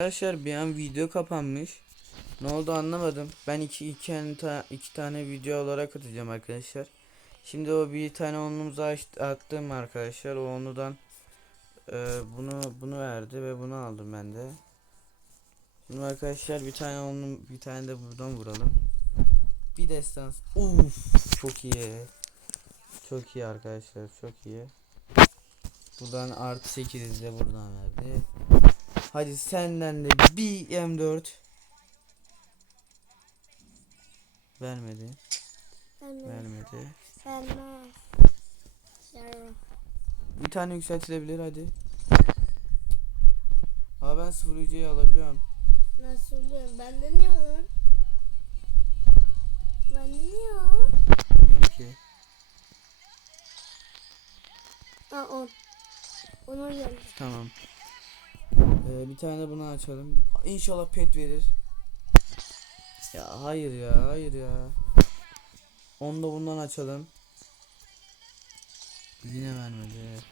Arkadaşlar bir an video kapanmış. Ne oldu anlamadım. Ben iki, iki, ta- iki tane video olarak atacağım arkadaşlar. Şimdi o bir tane onumuza attım arkadaşlar. O onudan e, bunu bunu verdi ve bunu aldım ben de. Şimdi arkadaşlar bir tane onu bir tane de buradan vuralım. Bir destans. Uf çok iyi. Çok iyi arkadaşlar çok iyi. Buradan artı 8 de buradan verdi. Hadi senden de bir M4 vermedi. Vermez. Vermedi. Vermez. Bir tane yükseltilebilir hadi. Aa ben 0 UC'yi alabiliyorum. Nasıl oluyor? Bende niye var? Bende niye var? Bilmiyorum ki. Aa on. Ona geldi. Tamam. Ee, bir tane bunu açalım. İnşallah pet verir. Ya hayır ya hayır ya. Onu da bundan açalım. Yine vermedi.